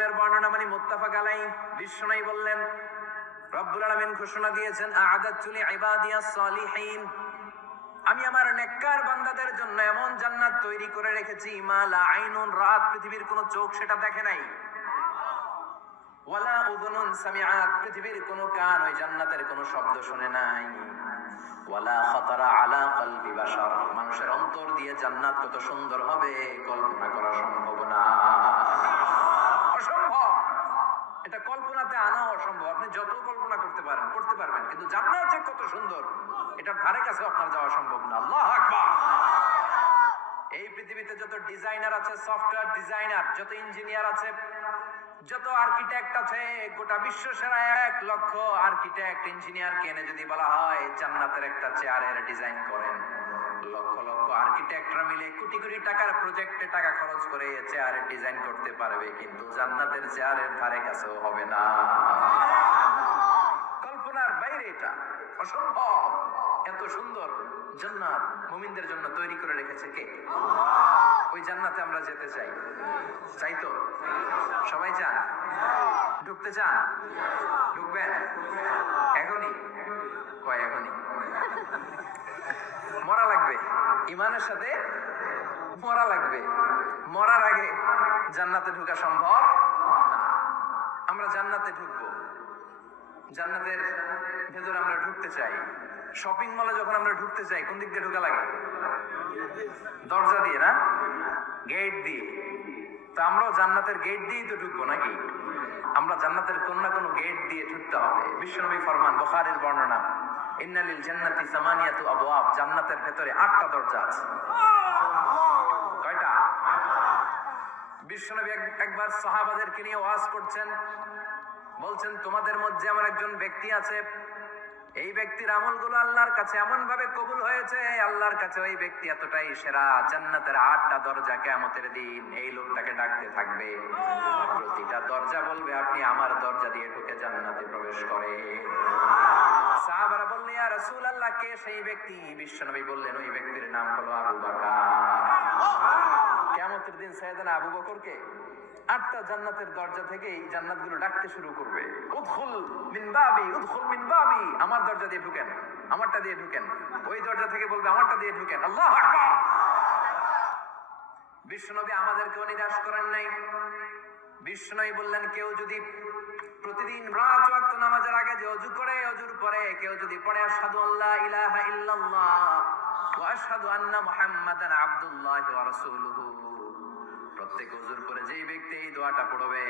মুসলিমের বর্ণনা মানে মুত্তাফাক আলাইহি। বিশ্বনবী বললেন, রব্বুল আলামিন ঘোষণা দিয়েছেন, আ'আদাতু লিইবাদিয়াস সালিহিন, আমি আমার নেককার বান্দাদের জন্য এমন জান্নাত তৈরি করে রেখেছি, মা লা আইনুন রাত, পৃথিবীর কোন চোখ সেটা দেখে নাই, ওয়ালা উযুনুন সামিআত, পৃথিবীর কোন কান ওই জান্নাতের কোন শব্দ শুনে নাই, ওয়ালা খাতারা আলা কলবি বাশার, মানুষের অন্তর দিয়ে জান্নাত কত সুন্দর হবে কল্পনা করা সম্ভব না, অসম্ভব। এটা কল্পনাতে আনা অসম্ভব। আপনি যত কল্পনা করতে পারবেন, কিন্তু জান্নাত যে কত সুন্দর এটার ধারে কাছে আপনার যাওয়া সম্ভব না। আল্লাহু আকবার। এই পৃথিবীতে যত ডিজাইনার আছে, সফটওয়্যার ডিজাইনার, যত ইঞ্জিনিয়ার আছে, যত আর্কিটেক্ট আছে, গোটা বিশ্ব সেরা 1 লক্ষ আর্কিটেক্ট ইঞ্জিনিয়ার কেনে যদি বলা হয় জান্নাতের একটা চেয়ারের ডিজাইন করেন, লক্ষ লক্ষ আর্কিটেক্টরা মিলে কোটি কোটি টাকার প্রজেক্টে টাকা খরচ করে চেয়ারের ডিজাইন করতে পারবে, কিন্তু জান্নাতের চেয়ারের ধারে কাছেও হবে না। কল্পনার বাইরে, এটা অসম্ভব। এত সুন্দর জান্নাত মুমিনদের জন্য তৈরি করে রেখেছে কে? ওই জান্নাতে আমরা যেতে চাই। চাই তো? সবাই চান? ঢুকতে চান? ঢুকবেন? এখনই? কয় এখনই? মরা লাগবে, ঈমানের সাথে মরা লাগবে। মরার আগে জান্নাতে ঢোকা সম্ভব না। আমরা জান্নাতে ঢুকবো, জান্নাতের ভেতরে আমরা ঢুকতে চাই। শপিং মলে যখন আমরা ঢুকতে চাই, কোন দিক দিয়ে ঢোকা লাগে? দরজা দিয়ে না, গেট দিয়ে। তো আমরাও জান্নাতের গেট দিয়েই তো ঢুকবো নাকি? আমরা জান্নাতের কোন না কোন গেট দিয়ে ঢুকতে হবে। বিশ্বনবী ফরমান, বুখারীর বর্ণনা, ইন্না লিল জান্নাতি সামানিয়াতু আবওয়াব, জান্নাতের ভেতরে 8টা দরজা আছে। কয়টা? বিশ্বনবী একবার সাহাবাদেরকে নিয়ে ওয়াজ করছেন, বলছেন, তোমাদের মধ্যে এমন একজন ব্যক্তি আছে, এই ব্যক্তির আমলগুলো আল্লাহর কাছে এমন ভাবে কবুল হয়েছে, আল্লাহর কাছে ওই ব্যক্তি এতটাই সেরা, জান্নাতের 8টা দরজা কিয়ামতের দিন এই লোকটাকে ডাকতে থাকবে। প্রতিটা দরজা বলবে, আপনি আমার দরজা দিয়ে ঢুকে জান্নাতে প্রবেশ করে। সাহাবারা বললেন, ইয়া রাসূলুল্লাহ, কে সেই ব্যক্তি? বিশ্বনবী বললেন, ওই ব্যক্তির নাম হলো আবু বকর। কিয়ামতের দিন সাইয়েদনা আবু বকরকে 8টা জান্নাতের দরজা থেকেই জান্নাতগুলো ডাকতে শুরু করবে, উদখুল মিন বাবি, উদখুল মিন বাবি, আমার দরজা দিয়ে ঢুকেন, আমারটা দিয়ে ঢুকেন। ওই দরজা থেকে বলবে, আমারটা দিয়ে ঢুকেন। আল্লাহু আকবার। বিশ্বনবী আমাদেরকেও নিরাশ করেন নাই। বিশ্বনবী বললেন, কেউ যদি প্রতিদিন 5 ওয়াক্ত নামাজের আগে যে ওযু করে, ওযুর পরে কেউ যদি পড়ে আশহাদু আল্লা ইলাহা ইল্লাল্লাহ ওয়া আশহাদু আন্না মুহাম্মাদান আবদুল্লাহি ওয়া রাসূলুহু, প্রত্যেক ওযুর পরে যেই ব্যক্তি এই দোয়াটা পড়বে,